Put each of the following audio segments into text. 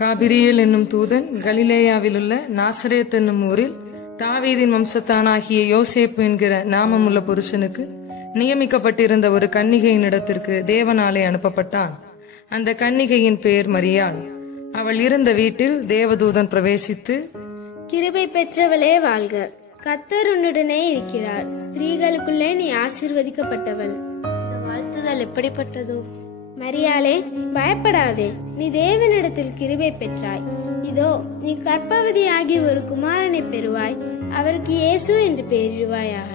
Gabriel என்னும் தூதன் கலிலேயாவிலுள்ள நாசரேத் என்னும் ஊரில் தாவீதின் வம்சத்தானாகிய யோசேப்பு என்கிற நாமமுள்ள புருஷனுக்கு நியமிக்கப்பட்டிருந்த ஒரு கன்னிகையின் இடத்திற்கு தேவனாலே அனுப்பப்பட்டான். அந்த கன்னிகையின் பெயர் மரியாள். அவள் இருந்த வீட்டில் தேவதூதன் பிரவேசித்து, கிருபை பெற்றவளே வாழ்க, கர்த்தர் உன்னுடனே இருக்கிறார், ஸ்திரீகளுக்குள்ளே நீ ஆசீர்வதிக்கப்பட்டவள். இந்த வாழ்த்துதல் எப்படிப்பட்டதோ? மரியாளே, பயப்படாதே, நீ தேவனிடத்தில் கிருபை பெற்றாய். இதோ நீ கர்ப்பவதியாகி ஒரு குமாரனை பெறுவாய், அவருக்கு இயேசு என்று பெயரிடுவாயாக.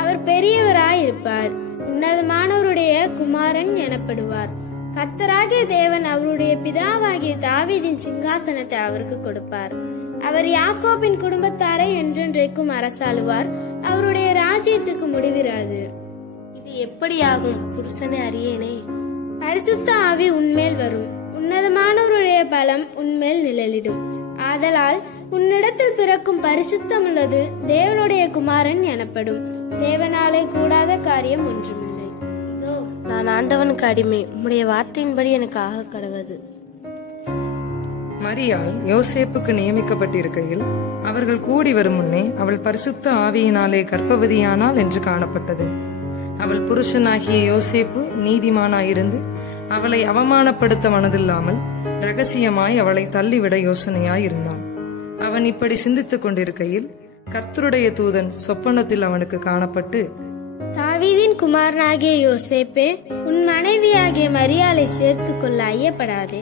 அவர் பெரியவராயிருப்பார், உன்னதமானவருடைய குமாரன் எனப்படுவார். கர்த்தராகிய தேவன் அவருடைய பிதாவாகிய தாவீதின் சிங்காசனத்தை அவருக்கு கொடுப்பார். அவர் யாக்கோபின் குடும்பத்தாரை என்றென்றைக்கும் அரசாளுவார், அவருடைய ராஜ்யத்துக்கு முடிவிராது. இது எப்படியாகும் புருஷனை அறியேனே? பரிசுத்த ஆவி உன்மேல் வரும், உன்னதமானவருடைய பலம் உன்மேல் நிழலிடும். ஆதலால் உன்னிடத்தில் பிறக்கும் பரிசுத்தமுள்ளது தேவனுடைய குமாரன் எனப்படும். தேவனாலே கூடாத காரியம் ஒன்றுமில்லை. இதோ நான் ஆண்டவனுக்கு அடிமை, உம்முடைய வார்த்தையின்படி எனக்கு ஆக கடவது. மரியாள் யோசேப்புக்கு நியமிக்கப்பட்டிருக்கையில் அவர்கள் கூடி வரும் முன்னே அவள் பரிசுத்த ஆவியினாலே கர்ப்பவதியானாள் என்று காணப்பட்டது. அவள் புருஷனாகிய யோசேப்பு நீதிமானாயிருந்து அவளை அவமானப்படுத்த மனதில்லாமல் ரகசியமாய் அவளை தள்ளிவிட யோசனையாயிருந்தான். அவன் இப்படி சிந்தித்துக் கொண்டிருக்கையில் கர்த்தருடைய தூதன் சொப்பனத்தில் அவனுக்கு காணப்பட்டு, தாவீதின் குமாரனாகிய யோசேப்பே, உன் மனைவியாகிய மரியாளை சேர்த்துக் கொள்ள ஐயப்படாதே.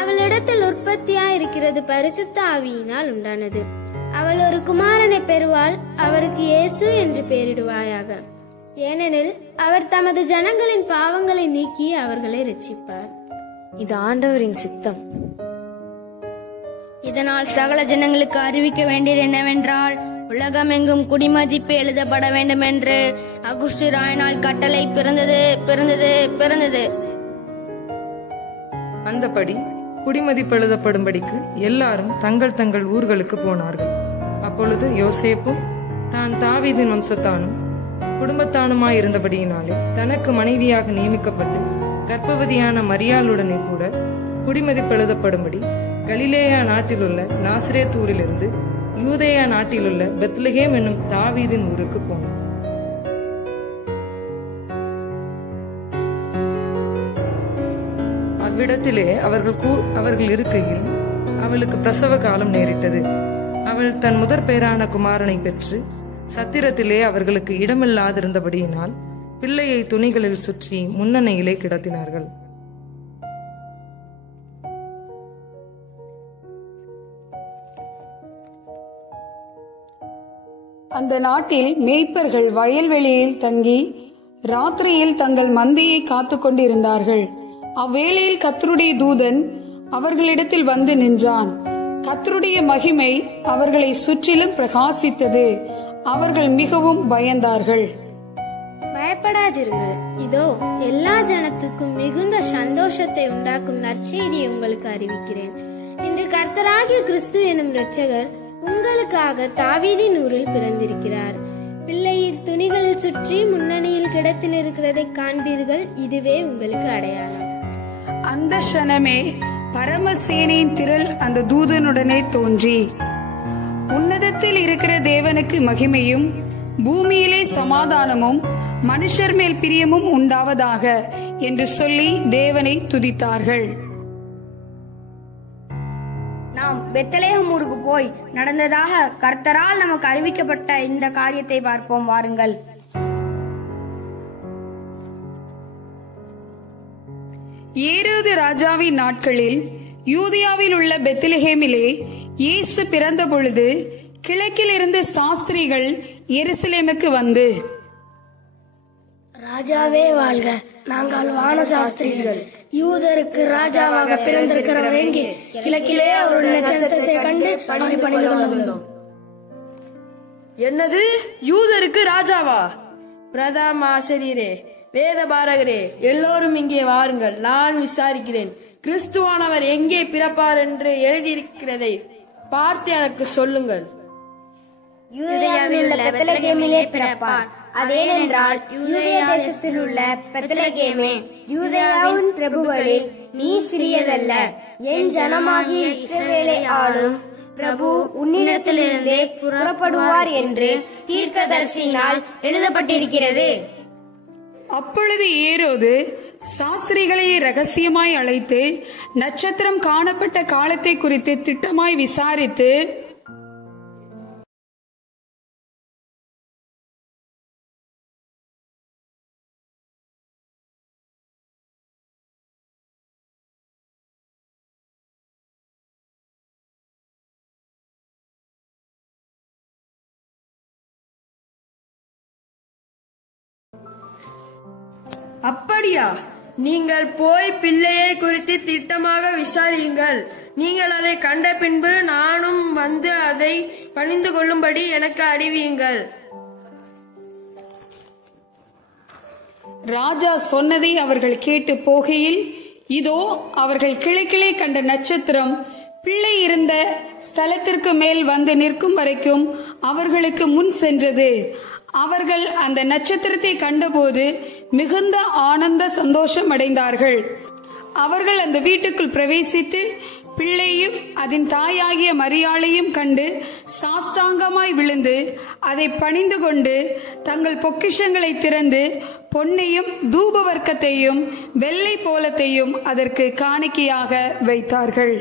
அவளிடத்தில் உற்பத்தியாயிருக்கிறது பரிசுத்த ஆவியினால் உண்டானது. அவள் ஒரு குமாரனை பெறுவாள், அவருக்கு இயேசு என்று பெயரிடுவாயாக. ஏனெனில் அவர் தமது ஜனங்களின் பாவங்களை நீக்கி அவர்களை இரட்சிப்பார். இது ஆண்டவரின் சித்தம். இதனால் சகல ஜனங்களுக்கு அறிவிக்க வேண்டியது என்னவென்றால், உலகமெங்கும் குடிமதிப்பு எழுதப்பட வேண்டும் என்று அகுஸ்து ராயனால் கட்டளை பிறந்தது பிறந்தது பிறந்தது. அந்தபடி குடிமதிப்பு எழுதப்படும்படிக்கு எல்லாரும் தங்கள் தங்கள் ஊர்களுக்கு போனார்கள். அப்பொழுது யோசேப்பும் தான் தாவீதின் வம்சத்தானும் குடும்பத்தானுமாயிருந்தபடியினாலே தனக்கு மனைவியாக நியமிக்கப்பட்டு கர்ப்பவதியான மரியாளுடனே கூட குடிமதிப்பு எழுதப்படும்படி கலிலேயா நாட்டிலுள்ள நாசரேத் ஊரிலிருந்து யூதேயா நாட்டிலுள்ள பெத்லகேம் என்னும் தாவீதின் ஊருக்கு போனார். அவ்விடத்திலே அவர்கள் இருக்கையில் அவளுக்கு பிரசவ காலம் நேரிட்டது. அவள் தன் முதற் பேரான குமாரனை பெற்று சத்திரத்திலே அவர்களுக்கு இடமில்லாதிருந்தபடியினால் பிள்ளையை துணிகளில் சுற்றி முன்னணையிலே கிடத்தினார்கள். அந்த நாட்டில் மேய்ப்பர்கள் வயல்வெளியில் தங்கி ராத்திரியில் தங்கள் மந்தையை காத்து கொண்டிருந்தார்கள். அவ்வேளையில் கர்த்தருடைய தூதன் அவர்களிடத்தில் வந்து நின்றான். கர்த்தருடைய மகிமை அவர்களை சுற்றிலும் பிரகாசித்தது. அவர்கள் மிகவும் பயந்தார்கள். பயப்படாதீர்கள், இதோ எல்லா ஜனத்துக்கும் மிகுந்த சந்தோஷத்தை உண்டாக்கும் நற்செய்தியை உங்களுக்கு அறிவிக்கிறேன். இன்று கர்த்தராகிய கிறிஸ்து எனும் இரட்சகர் உங்களுக்காக தாவீதின் ஊரில் பிறந்திருக்கிறார். பிள்ளையில் துணிகளில் சுற்றி முன்னணியில் கிடத்தில் இருக்கிறதை காண்பீர்கள், இதுவே உங்களுக்கு அடையாளம். அந்த க்ஷணமே பரமசேனையின் திரள் அந்த தூதனுடனே தோன்றி, உன்னதத்தில் இருக்கிற தேவனுக்கு மகிமையும் பூமியிலே சமாதானமும் மனுஷர் மேல் பிரியமும் உண்டாவதாக என்று சொல்லி தேவனை துதித்தார்கள். நாம் பெத்லகேம் ஊருக்கு போய் நடந்ததாக கர்த்தரால் நமக்கு அறிவிக்கப்பட்ட இந்த காரியத்தை பார்ப்போம் வாருங்கள். ஏரோது ராஜாவின் நாட்களில் யூதியாவில் உள்ள பெத்லகேமிலே இயேசு பிறந்த பொழுது கிழக்கில் இருந்த சாஸ்திரிகள் எருசலேமுக்கு வந்து, ராஜாவே வாழ்க, நாங்கள் வான சாஸ்திரிகள், யூதருக்கு ராஜாவாக பிறந்திருக்கிறவர் எங்கே? கிழக்கிலே அவருடைய நட்சத்திரத்தை கண்டு பணிந்து கொண்டோம். என்னது, யூதருக்கு ராஜாவா? பிரதான ஆசிரியரே, வேத பாரகரே, எல்லோரும் இங்கே வாருங்கள், நான் விசாரிக்கிறேன். கிறிஸ்துவானவர் எங்கே பிறப்பார் என்று எழுதியிருக்கிறதை பார்த்து எனக்கு சொல்லுங்கள். யூதேயாவில் உள்ள பெத்லகேமிலே பிறப்பார். அதேனென்றால் யூதேயா தேசத்தில் உள்ள பெத்லகேமே யூதேயாவின் பிரபுகளில் நீ சிறியதல்ல. என் ஜனமாகிய இஸ்ரவேலை ஆளும் பிரபு உன்னிடத்திலிருந்தே புறப்படுவார் என்று தீர்க்கதரிசியினால் எழுதப்பட்டிருக்கிறது. அப்பொழுது ஏரோது சாஸ்திரிகளை ரகசியமாய் அழைத்து நட்சத்திரம் காணப்பட்ட காலத்தை குறித்து திட்டமாய் விசாரித்து, அப்படியா? நீங்கள் போய் பிள்ளையை குறித்து திட்டமாக விசாரியுங்கள். நீங்கள் அதை கண்ட பின்பு நானும் வந்து அதை பணிந்து கொள்ளும்படி எனக்கு அறிவியுங்கள். ராஜா சொன்னதை அவர்கள் கேட்டு போகையில், இதோ அவர்கள் கிழக்கிலே கண்ட நட்சத்திரம் பிள்ளை இருந்த ஸ்தலத்திற்கு மேல் வந்து நிற்கும் வரைக்கும் அவர்களுக்கு முன் சென்றது. அவர்கள் அந்த நட்சத்திரத்தை கண்டபோது மிகுந்த ஆனந்த சந்தோஷம் அடைந்தார்கள். அவர்கள் அந்த வீட்டுக்குள் பிரவேசித்து பிள்ளையும் அதன் தாயாகிய மரியாளையும் கண்டு சாஷ்டாங்கமாய் விழுந்து அதை பணிந்து கொண்டு தங்கள் பொக்கிஷங்களை திறந்து பொன்னையும் தூபவர்க்கத்தையும் வெள்ளை போலத்தையும் அதற்கு காணிக்கையாக வைத்தார்கள்.